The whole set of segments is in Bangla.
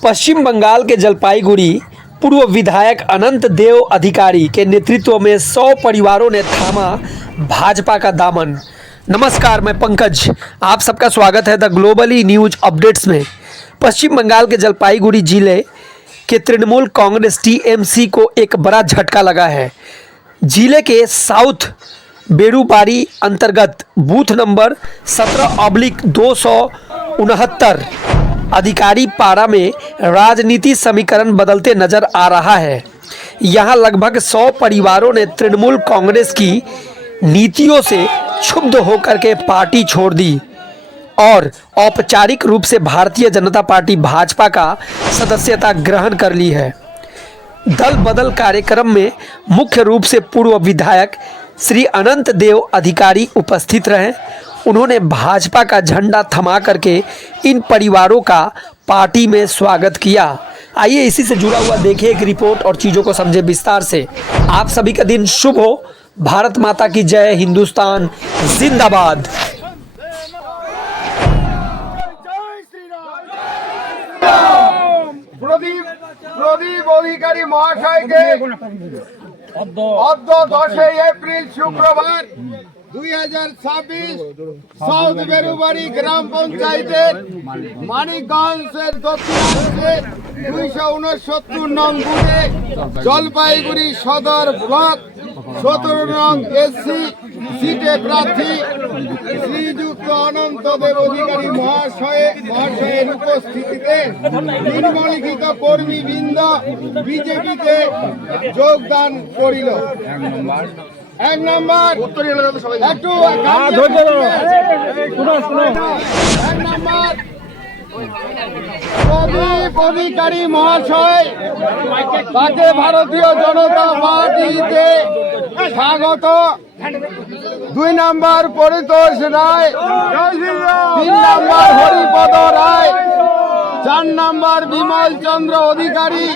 पश्चिम बंगाल के जलपाईगुड़ी पूर्व विधायक अनंत देव अधिकारी के नेतृत्व में 100 परिवारों ने थामा भाजपा का दामन। नमस्कार, मैं पंकज, आप सबका स्वागत है द ग्लोबली न्यूज अपडेट्स में। पश्चिम बंगाल के जलपाईगुड़ी जिले के तृणमूल कांग्रेस टीएमसी को एक बड़ा झटका लगा है। जिले के साउथ बेरुबारी अंतर्गत बूथ नंबर 17/269 अधिकारी पारा में राजनीति समीकरण बदलते नजर आ रहा है। यहां लगभग 100 परिवारों ने तृणमूल कांग्रेस की नीतियों से क्षुब्ध होकर के पार्टी छोड़ दी और औपचारिक रूप से भारतीय जनता पार्टी भाजपा का सदस्यता ग्रहण कर ली है। दल बदल कार्यक्रम में मुख्य रूप से पूर्व विधायक श्री अनंत देव अधिकारी उपस्थित रहे। उन्होंने भाजपा का झंडा थमा करके इन परिवारों का पार्टी में स्वागत किया। आइए इसी से जुड़ा हुआ देखिए एक रिपोर्ट और चीज़ों को समझे विस्तार से। आप सभी का दिन शुभ हो। भारत माता की जय, हिंदुस्तान जिंदाबाद। प्रदीप अधिकारी महाशय के অদ্য 10 এপ্রিল শুক্রবার 2026 সাউথ বেরুবাড়ি গ্রাম পঞ্চায়েতের মানিকগঞ্জের দক্ষিণাংশে 269 নং বুথে জলপাইগুড়ি সদর ব্লক 17 নং এসসি সিটে প্রার্থী শ্রীযুক্ত অনন্ত দেব অধিকারী মহাশয়ের উপস্থিতিতে নিম্নলিখিত কর্মীবৃন্দ বিজেপিতে যোগদান করিল। এক নম্বর একটু এক নম্বর প্রদীপ অধিকারী মহাশয়, তাকে ভারতীয় জনতা পার্টিতে স্বাগত। 2 নম্বর পরিতোষ রায়, 3 নম্বর হরিপদ রায়, 4 নম্বর বিমল চন্দ্র অধিকারী,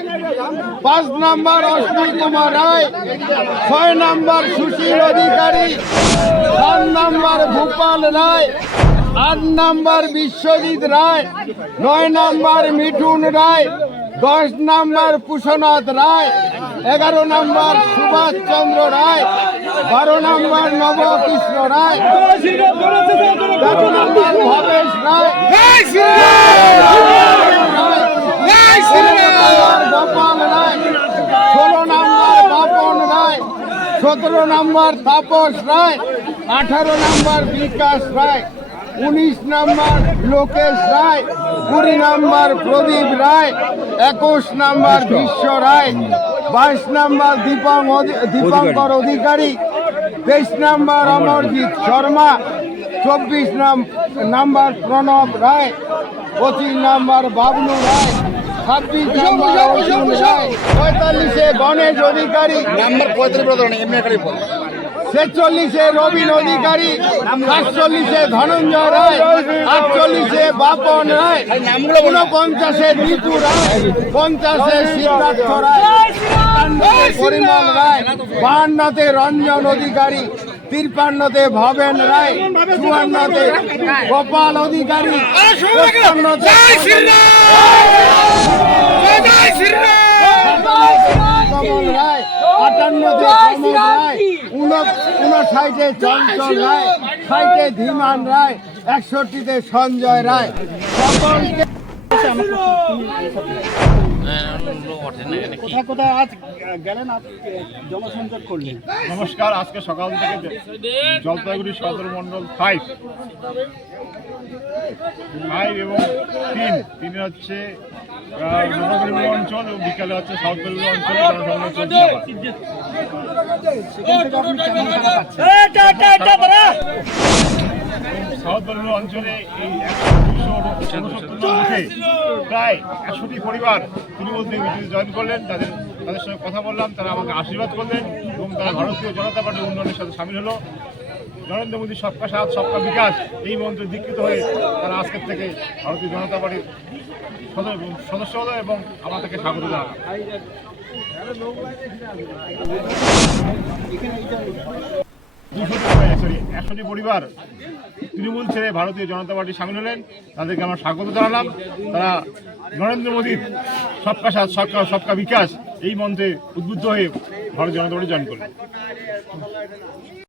5 নম্বর অশ্বিনী কুমার রায়, 6 নম্বর সুশীল অধিকারী, 7 নম্বর ভূপাল রায়, 8 নম্বর বিশ্বজিৎ রায়, 9 নম্বর মিঠুন রায়, 10 নম্বর কুশনাথ রায়, 11 নম্বর সুভাষ চন্দ্র রায়, 12 নম্বর নবকৃষ্ণ রায়, 13 নম্বর ভবেশ রায়, গোপাল রায়, 16 নম্বর বাপন রায়, 17 নম্বর তাপস রায়, 18 নম্বর বিকাশ রায়, 19 নম্বর লোকেশ রায়, 20 নম্বর প্রদীপ রায়, 21 নম্বর বিশ্ব রায়, 22 নম্বর দীপঙ্কর অধিকারী, 23 নম্বর অমরজিৎ শর্মা, 24 নম্বর প্রণব রায়, 25 নম্বর বাবলু রায়, 26 নম্বর অর্জুন রায়, 45-এ গণেশ অধিকারী, নাম্বার 46-এ রবীন অধিকারী, 48-এ ধনঞ্জয় রায়, 48-এ বাপন রায়, 49-এ ঋতু রায়, 50-এ সিদ্ধার্থ রায়, 55-এ পরিমল রায়, 52-তে রঞ্জন অধিকারী, 53-তে ভবেন রায়, 54-তে গোপাল অধিকারী, 55-তে কমল রায়, 58-তে কমল রায়, 59-এ চঞ্চল রায়, 60-এ ধীমান রায়, 61-তে সঞ্জয় রায়। কোথায় কোথায় আজ গেলেন, জনসংযোগ করলেন? নমস্কার, আজকে সকাল থেকে জলপাইগুড়ি সদর মন্ডল 5 এবং 3 হচ্ছে নবগ্রাম অঞ্চল এবং বিকালে হচ্ছে সাউথ বেলুড় অঞ্চলে সাউথ বেলুড় অঞ্চলে এই 169 প্রায় 100টি পরিবার তৃণমূল বিজেপিতে জয়েন করলেন। তাদের সঙ্গে কথা বললাম, তারা আমাকে আশীর্বাদ করলেন এবং তারা ভারতীয় জনতা পার্টির উন্নয়নের সাথে সামিল হলো। নরেন্দ্র মোদী সবকা সাথ সবকা বিকাশ এই মন্ত্রে দীক্ষিত হয়ে তারা আজকের থেকে ভারতীয় জনতা পার্টির সদস্য হলো এবং আমাদেরকে স্বাগত জানালো। 100টি পরিবার তৃণমূল ছেড়ে ভারতীয় জনতা পার্টি সামিল হলেন। তাদেরকে আমরা স্বাগত জানালাম। তারা নরেন্দ্র মোদীর সবকা সাথ সবকা বিকাশ এই মন্ত্রে উদ্বুদ্ধ হয়ে ভারতীয় জনতা পার্টি জয়েন করলেন।